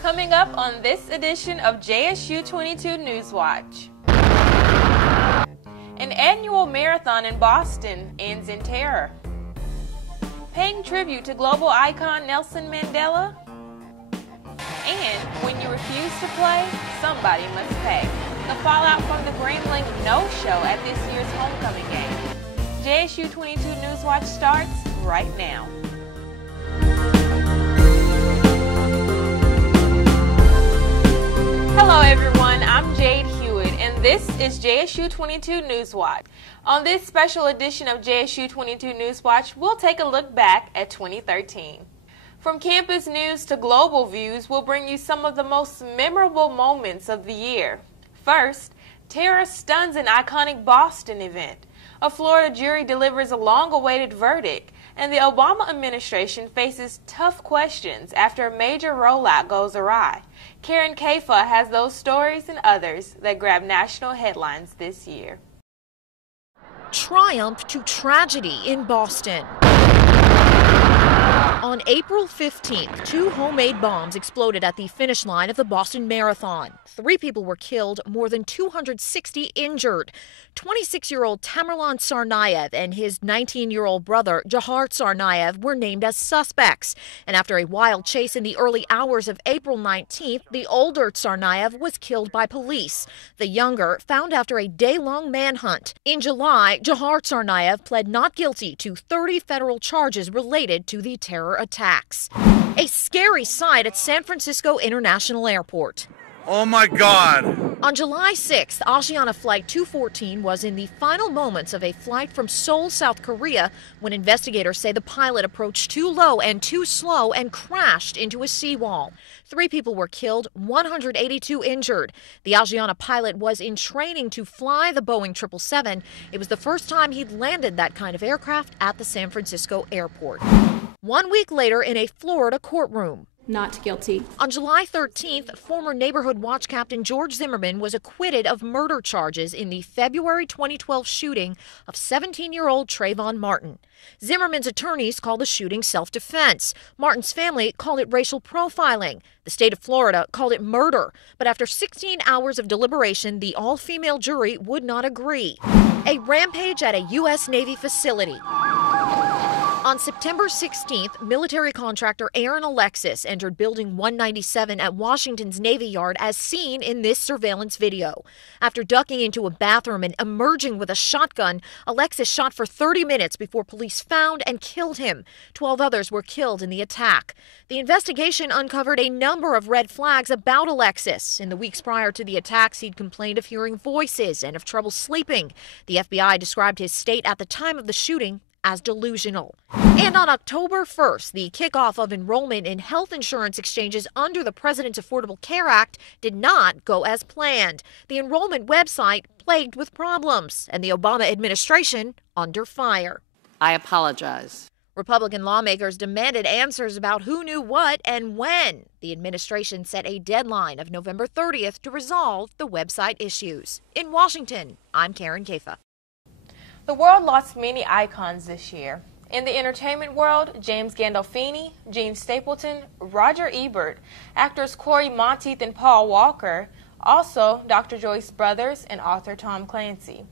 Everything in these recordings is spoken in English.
Coming up on this edition of JSU22 Newswatch. An annual marathon in Boston ends in terror. Paying tribute to global icon Nelson Mandela. And when you refuse to play, somebody must pay. The fallout from the Greenling no-show at this year's homecoming game. JSU22 Newswatch starts right now. Hello everyone, I'm Jade Hewitt and this is JSU22 Newswatch. On this special edition of JSU22 Newswatch, we'll take a look back at 2013. From campus news to global views, we'll bring you some of the most memorable moments of the year. First, terror stuns an iconic Boston event. A Florida jury delivers a long-awaited verdict, and the Obama administration faces tough questions after a major rollout goes awry. Karen Kaifa has those stories and others that grab national headlines this year. Triumph to tragedy in Boston. On April 15th, 2 homemade bombs exploded at the finish line of the Boston Marathon. 3 people were killed, more than 260 injured. 26-year-old Tamerlan Tsarnaev and his 19-year-old brother Jahar Tsarnaev were named as suspects. And after a wild chase in the early hours of April 19th, the older Tsarnaev was killed by police. The younger found after a day-long manhunt. In July, Jahar Tsarnaev pled not guilty to 30 federal charges related to the terror attacks. A scary sight at San Francisco International Airport. Oh my God! On July 6th, Asiana Flight 214 was in the final moments of a flight from Seoul, South Korea, when investigators say the pilot approached too low and too slow and crashed into a seawall. 3 people were killed, 182 injured. The Asiana pilot was in training to fly the Boeing 777. It was the first time he'd landed that kind of aircraft at the San Francisco airport. 1 week later, in a Florida courtroom. Not guilty. On July 13th, former Neighborhood Watch Captain George Zimmerman was acquitted of murder charges in the February 2012 shooting of 17-year-old Trayvon Martin. Zimmerman's attorneys called the shooting self-defense. Martin's family called it racial profiling. The state of Florida called it murder. But after 16 hours of deliberation, the all-female jury would not agree. A rampage at a U.S. Navy facility. On September 16th, military contractor Aaron Alexis entered Building 197 at Washington's Navy Yard as seen in this surveillance video. After ducking into a bathroom and emerging with a shotgun, Alexis shot for 30 minutes before police found and killed him. 12 others were killed in the attack. The investigation uncovered a number of red flags about Alexis. In the weeks prior to the attacks, he'd complained of hearing voices and of trouble sleeping. The FBI described his state at the time of the shooting as delusional. And on October 1st, the kickoff of enrollment in health insurance exchanges under the President's Affordable Care Act did not go as planned. The enrollment website plagued with problems, and the Obama administration under fire. I apologize. Republican lawmakers demanded answers about who knew what and when. The administration set a deadline of November 30th to resolve the website issues. In Washington, I'm Karen Kaifa. The world lost many icons this year. In the entertainment world, James Gandolfini, Gene Stapleton, Roger Ebert, actors Corey Monteith and Paul Walker, also Dr. Joyce Brothers and author Tom Clancy.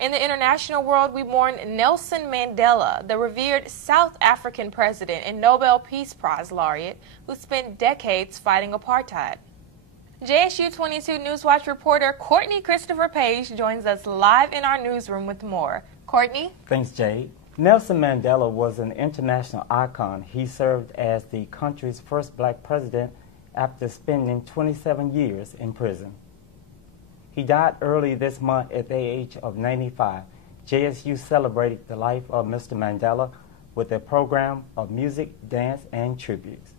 In the international world, we mourn Nelson Mandela, the revered South African president and Nobel Peace Prize laureate who spent decades fighting apartheid. JSU22 Newswatch reporter Courtney Christopher Page joins us live in our newsroom with more. Courtney? Thanks, Jade. Nelson Mandela was an international icon. He served as the country's first black president after spending 27 years in prison. He died early this month at the age of 95. JSU celebrated the life of Mr. Mandela with a program of music, dance, and tributes.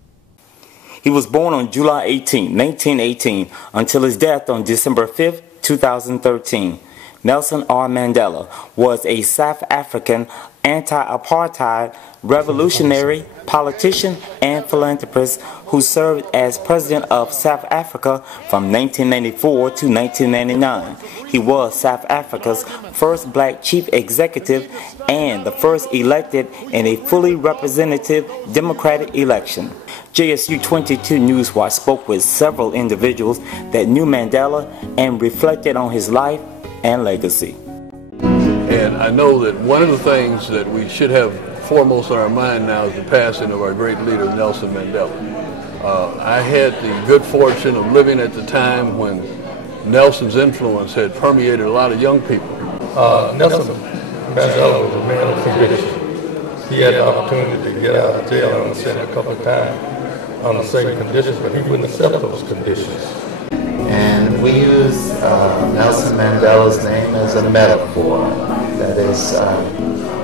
He was born on July 18, 1918, until his death on December 5, 2013. Nelson R. Mandela was a South African anti-apartheid revolutionary, politician, and philanthropist who served as President of South Africa from 1994 to 1999. He was South Africa's first black chief executive and the first elected in a fully representative democratic election. JSU22 Newswatch spoke with several individuals that knew Mandela and reflected on his life and legacy. And I know that one of the things that we should have foremost on our mind now is the passing of our great leader, Nelson Mandela. I had the good fortune of living at the time when Nelson's influence had permeated a lot of young people. Nelson Mandela was a man of conviction. He had the opportunity to get out of jail and sent a couple of times on the same conditions, but he wouldn't accept those conditions. And we use Nelson Mandela's name as a metaphor. That is,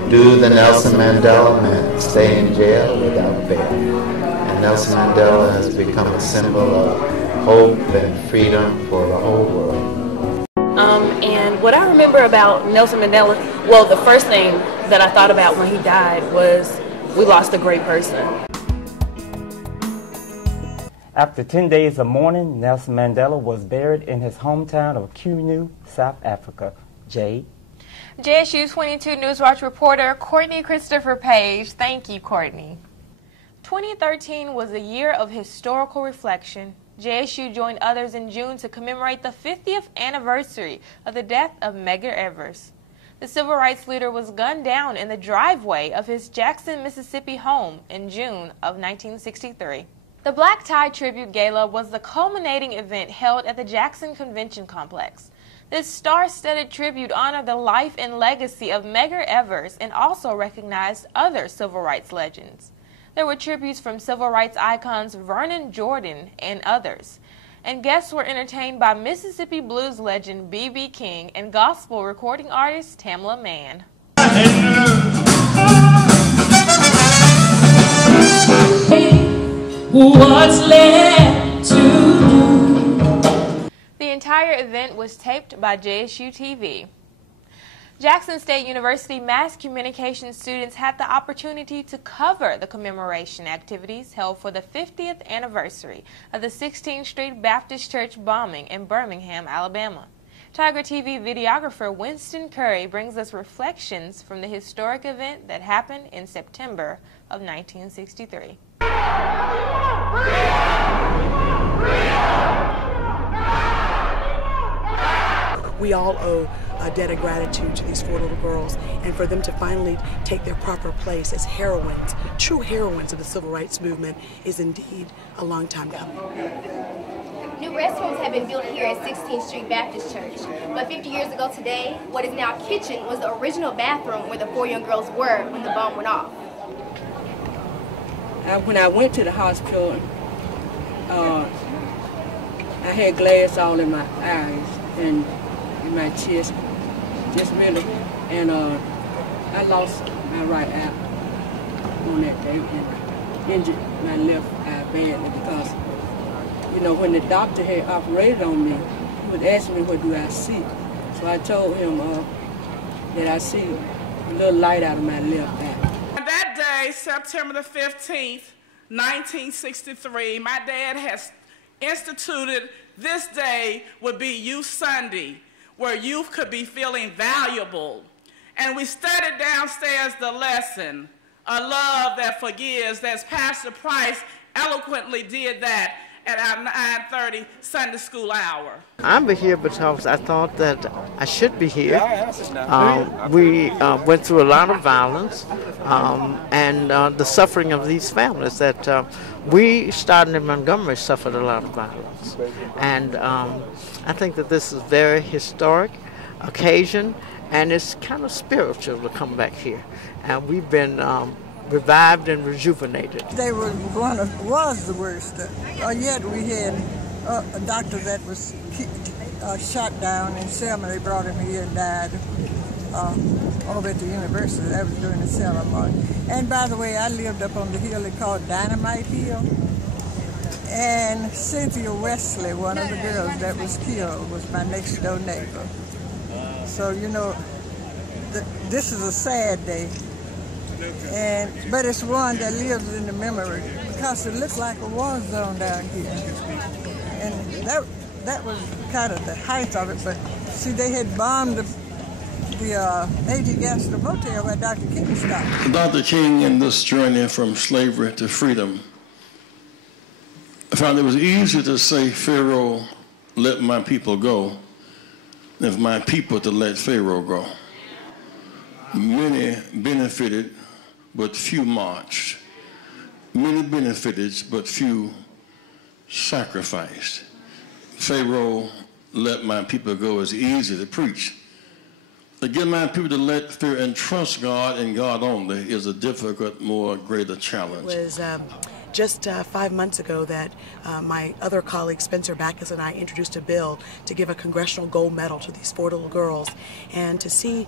do the Nelson Mandela meant stay in jail without bail. And Nelson Mandela has become a symbol of hope and freedom for the whole world. And what I remember about Nelson Mandela, well, the first thing that I thought about when he died was we lost a great person. After 10 days of mourning, Nelson Mandela was buried in his hometown of Cunu, South Africa. Jade. JSU22 Newswatch reporter Courtney Christopher Page. Thank you, Courtney. 2013 was a year of historical reflection. JSU joined others in June to commemorate the 50th anniversary of the death of Medgar Evers. The civil rights leader was gunned down in the driveway of his Jackson, Mississippi home in June of 1963. The Black Tie Tribute Gala was the culminating event held at the Jackson Convention Complex. This star-studded tribute honored the life and legacy of Medgar Evers and also recognized other civil rights legends. There were tributes from civil rights icons Vernon Jordan and others. And guests were entertained by Mississippi blues legend B.B. King and gospel recording artist Tamla Mann. What's left to do? The entire event was taped by JSU TV. Jackson State University mass communication students had the opportunity to cover the commemoration activities held for the 50th anniversary of the 16th Street Baptist Church bombing in Birmingham, Alabama. Tiger TV videographer Winston Curry brings us reflections from the historic event that happened in September of 1963. We all owe a debt of gratitude to these 4 little girls, and for them to finally take their proper place as heroines, true heroines of the civil rights movement, is indeed a long time coming. New restrooms have been built here at 16th Street Baptist Church, but 50 years ago today, what is now a kitchen was the original bathroom where the 4 young girls were when the bomb went off. When I went to the hospital, I had glass all in my eyes and in my chest, just really, and I lost my right eye on that day and injured my left eye badly because, you know, when the doctor had operated on me, he was asking me what do I see. So I told him that I see a little light out of my left eye. That day, September the 15th, 1963, my dad has instituted this day would be Youth Sunday, where youth could be feeling valuable. And we studied downstairs the lesson, a love that forgives, as Pastor Price eloquently did that at our 9:30 Sunday school hour. I'm here because I thought that I should be here. We went through a lot of violence and the suffering of these families that we started in Montgomery suffered a lot of violence. And I think that this is a very historic occasion, and it's kind of spiritual to come back here. And we've been revived and rejuvenated. They were was the worst. Yet we had a doctor that was shot down in Selma. They brought him here and died over at the university. That was during the ceremony. And by the way, I lived up on the hill they called Dynamite Hill. And Cynthia Wesley, one of the girls that was killed, was my next door neighbor. So, you know, this is a sad day. But it's one that lives in the memory because it looked like a war zone down here. And that was kind of the height of it. But see, they had bombed the AT Gaston Motel where Dr. King stopped. Dr. King, in this journey from slavery to freedom, I found it was easier to say, Pharaoh, let my people go, than for my people to let Pharaoh go. Many benefited, but few marched. Many benefited, but few sacrificed. Pharaoh, let my people go is easy to preach. To get my people to let fear and trust God and God only is a difficult, more greater challenge. It was just 5 months ago that my other colleague Spencer Backus and I introduced a bill to give a congressional gold medal to these 4 little girls, and to see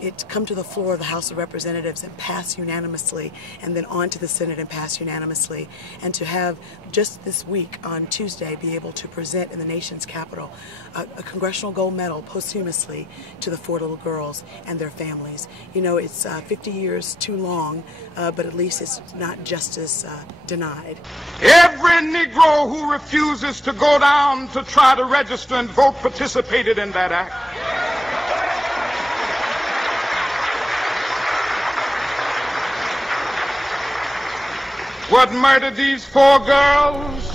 it come to the floor of the House of Representatives and pass unanimously, and then on to the Senate and pass unanimously, and to have just this week on Tuesday be able to present in the nation's capital a congressional gold medal posthumously to the 4 little girls and their families. You know, it's 50 years too long, but at least it's not justice denied. Every Negro who refuses to go down to try to register and vote participated in that act. What murdered these 4 girls?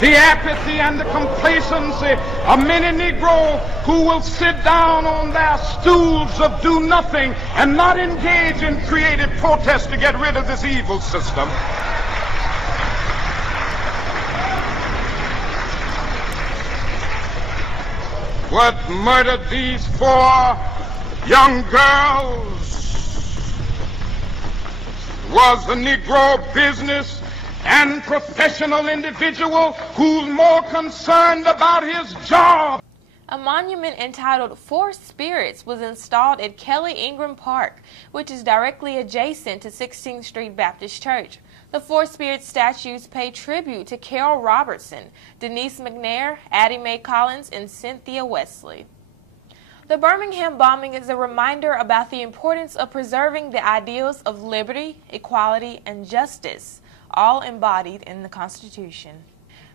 The apathy and the complacency of many Negroes who will sit down on their stools of do nothing and not engage in creative protest to get rid of this evil system. What murdered these 4 young girls was the Negro business and professional individual who's more concerned about his job. A monument entitled 4 Spirits was installed at Kelly Ingram Park, which is directly adjacent to 16th Street Baptist Church. The 4 Spirits statues pay tribute to Carol Robertson, Denise McNair, Addie Mae Collins, and Cynthia Wesley. The Birmingham bombing is a reminder about the importance of preserving the ideals of liberty, equality, and justice, all embodied in the Constitution.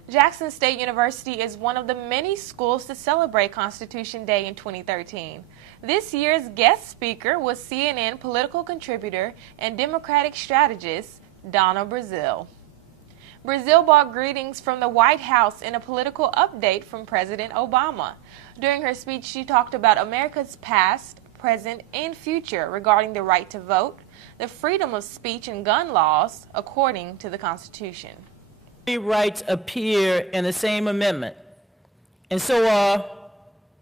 Jackson State University is one of the many schools to celebrate Constitution Day in 2013. This year's guest speaker was CNN political contributor and Democratic strategist Donna Brazile. Brazile brought greetings from the White House and a political update from President Obama. During her speech, she talked about America's past, present, and future regarding the right to vote, the freedom of speech and gun laws according to the Constitution. Rights appear in the same amendment, and so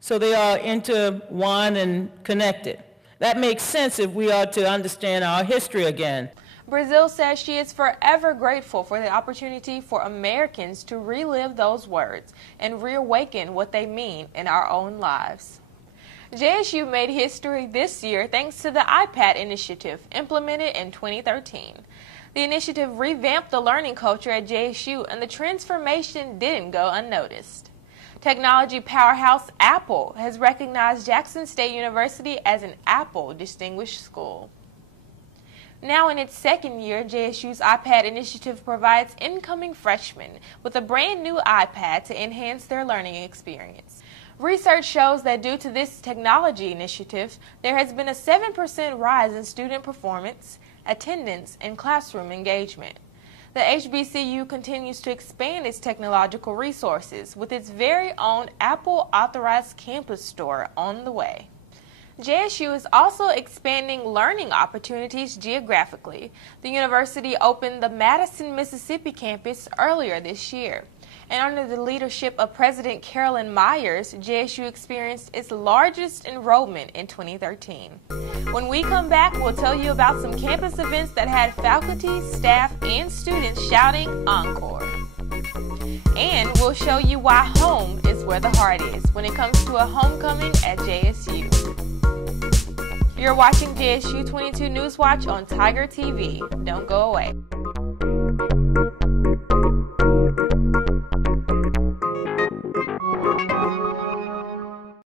they are intertwined and connected. That makes sense if we are to understand our history again. Brazile says she is forever grateful for the opportunity for Americans to relive those words and reawaken what they mean in our own lives. JSU made history this year thanks to the iPad initiative implemented in 2013. The initiative revamped the learning culture at JSU, and the transformation didn't go unnoticed. Technology powerhouse Apple has recognized Jackson State University as an Apple Distinguished School. Now in its 2nd year, JSU's iPad initiative provides incoming freshmen with a brand new iPad to enhance their learning experience. Research shows that due to this technology initiative, there has been a 7% rise in student performance, attendance, and classroom engagement. The HBCU continues to expand its technological resources with its very own Apple-authorized campus store on the way. JSU is also expanding learning opportunities geographically. The university opened the Madison, Mississippi campus earlier this year. And under the leadership of President Carolyn Myers, JSU experienced its largest enrollment in 2013. When we come back, we'll tell you about some campus events that had faculty, staff, and students shouting encore. And we'll show you why home is where the heart is when it comes to a homecoming at JSU. You're watching JSU22 Newswatch on Tiger TV. Don't go away.